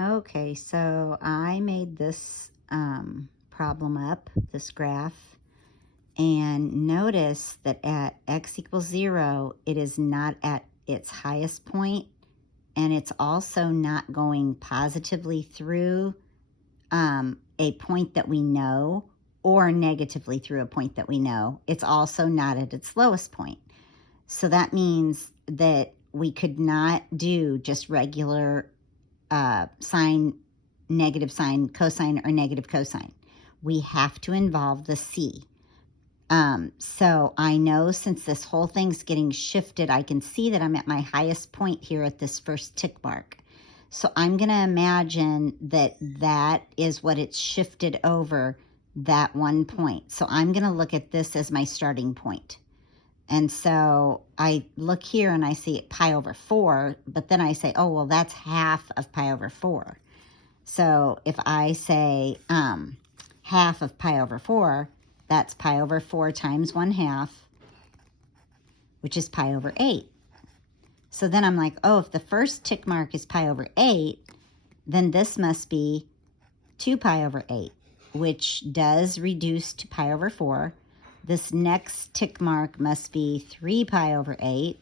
Okay, so I made this problem up, this graph, and notice that at x equals 0, it is not at its highest point, and it's also not going positively through a point that we know or negatively through a point that we know. It's also not at its lowest point. So that means that we could not do just regular sine, negative sine, cosine, or negative cosine. We have to involve the c. So I know since this whole thing's getting shifted, I can see that I'm at my highest point here at this first tick mark. So I'm going to imagine that that is what it's shifted over, that one point. So I'm going to look at this as my starting point. And so I look here and I see pi over 4, but then I say, oh, well, that's half of pi over 4. So if I say half of pi over 4, that's pi over 4 times 1/2, which is pi over 8. So then I'm like, oh, if the first tick mark is pi over 8, then this must be 2 pi over 8, which does reduce to pi over 4. This next tick mark must be 3 pi over 8.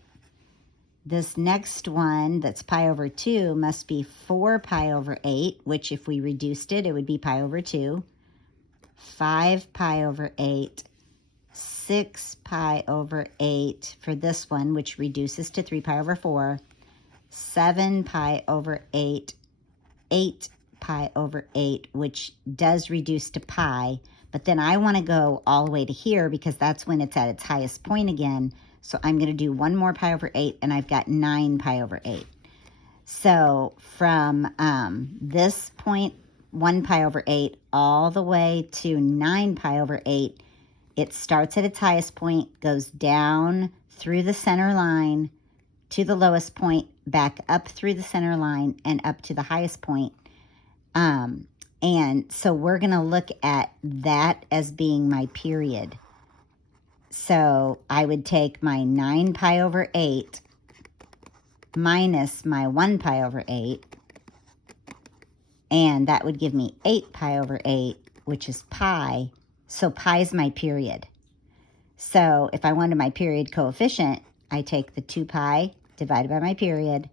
This next one that's pi over 2 must be 4 pi over 8, which if we reduced it, it would be pi over 2. 5 pi over 8, 6 pi over 8 for this one, which reduces to 3 pi over 4, 7 pi over 8, 8 pi over 8, which does reduce to pi, but then I want to go all the way to here because that's when it's at its highest point again. So I'm going to do one more pi over 8, and I've got 9 pi over 8. So from this point, 1 pi over 8, all the way to 9 pi over 8, it starts at its highest point, goes down through the center line to the lowest point, back up through the center line, and up to the highest point. And so we're going to look at that as being my period. So I would take my 9 pi over 8 minus my 1 pi over 8, and that would give me 8 pi over 8, which is pi. So pi is my period. So if I wanted my period coefficient, I take the 2 pi divided by my period,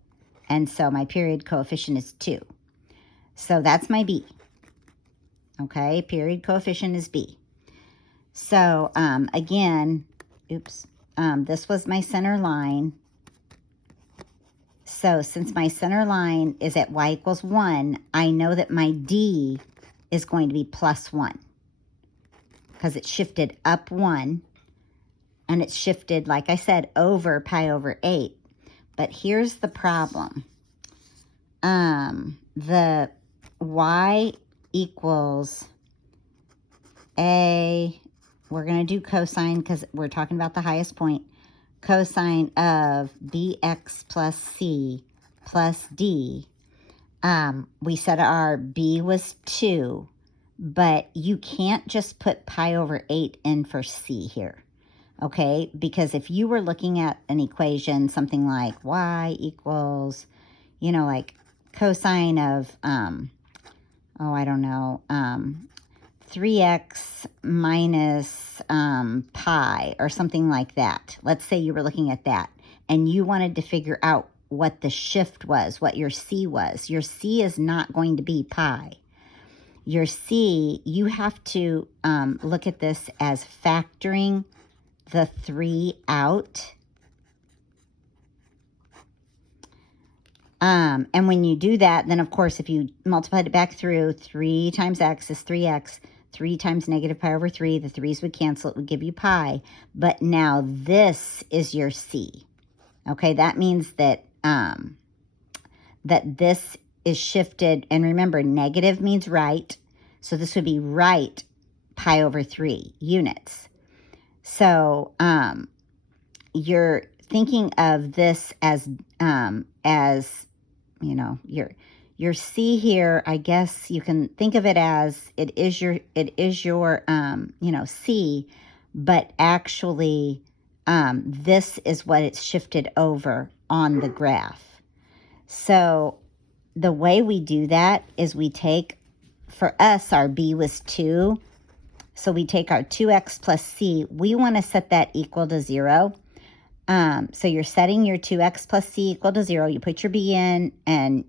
and so my period coefficient is 2. So that's my B. Okay, period coefficient is B. So again, this was my center line. So since my center line is at y equals 1, I know that my D is going to be plus 1 because it shifted up 1, and it shifted, like I said, over pi over 8. But here's the problem. The y equals a, we're going to do cosine because we're talking about the highest point, cosine of bx plus c plus d. We said our b was 2, but you can't just put pi over 8 in for c here, okay? Because if you were looking at an equation, something like y equals, like cosine of, 3x minus pi or something like that. Let's say you were looking at that and you wanted to figure out what the shift was, what your c was. Your c is not going to be pi. Your c, you have to look at this as factoring the 3 out. And when you do that, then of course, if you multiplied it back through, 3 times x is 3x, 3 times negative pi over 3, the 3's would cancel, it would give you pi. But now this is your c. Okay, that means that, that this is shifted, and remember, negative means right, so this would be right pi over 3 units. So you're thinking of this as your C here, I guess you can think of it as it is your C, but actually this is what it's shifted over on the graph. So the way we do that is we take, for us, our b was 2. So we take our 2x plus c. We want to set that equal to 0. So you're setting your 2x plus c equal to 0. You put your b in, and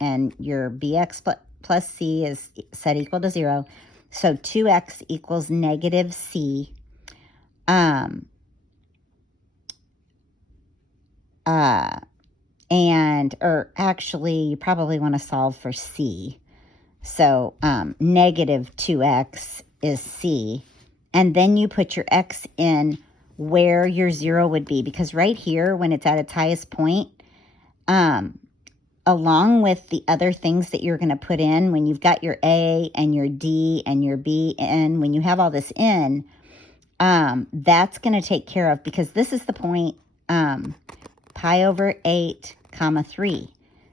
and your bx plus c is set equal to 0. So 2x equals negative c. Or actually, you probably want to solve for c. So negative 2x is c. And then you put your x in where your 0 would be. Because right here, when it's at its highest point, along with the other things that you're going to put in, when you've got your a and your d and your b in, when you have all this in, that's going to take care of, because this is the point, pi over 8, comma 3.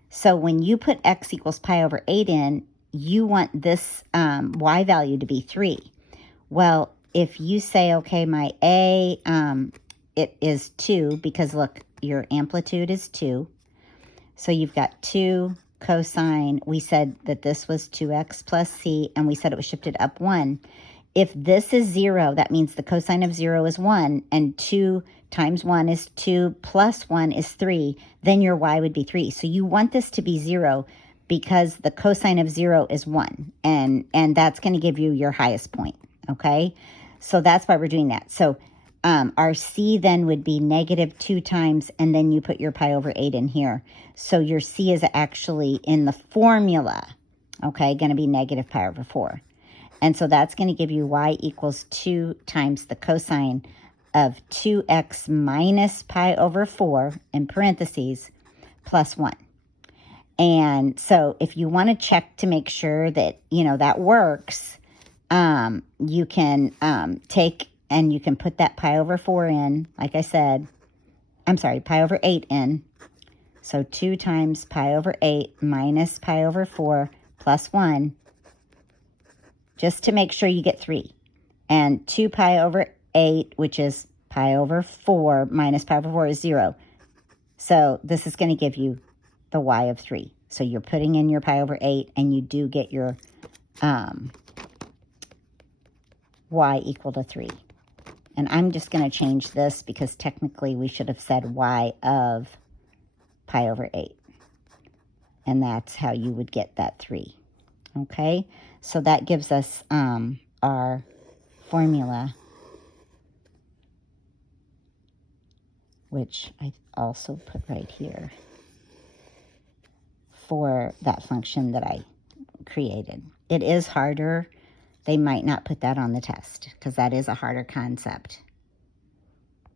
So when you put x equals pi over 8 in, you want this y value to be 3. Well, if you say, okay, my a, it is 2, because look, your amplitude is 2. So you've got 2 cosine. We said that this was 2x plus c, and we said it was shifted up 1. If this is 0, that means the cosine of 0 is 1, and 2 times 1 is 2 plus 1 is 3, then your y would be 3. So you want this to be 0 because the cosine of 0 is 1, and that's going to give you your highest point, okay? So that's why we're doing that. So our c then would be negative 2 times, and then you put your pi over 8 in here. So your c is actually in the formula, okay, going to be negative pi over 4. And so that's going to give you y equals 2 times the cosine of 2x minus pi over 4, in parentheses, plus 1. And so if you want to check to make sure that, that works, you can take and you can put that pi over 4 in, like I said. I'm sorry, pi over 8 in. So 2 times pi over 8 minus pi over 4 plus 1, just to make sure you get 3. And 2 pi over 8, which is pi over 4 minus pi over 4 is 0. So this is going to give you the y of 3. So you're putting in your pi over 8, and you do get your y equal to 3. And I'm just going to change this because technically we should have said y of pi over 8. And that's how you would get that 3. Okay? So that gives us our formula, which I also put right here, for that function that I created. It is harder. They might not put that on the test because that is a harder concept.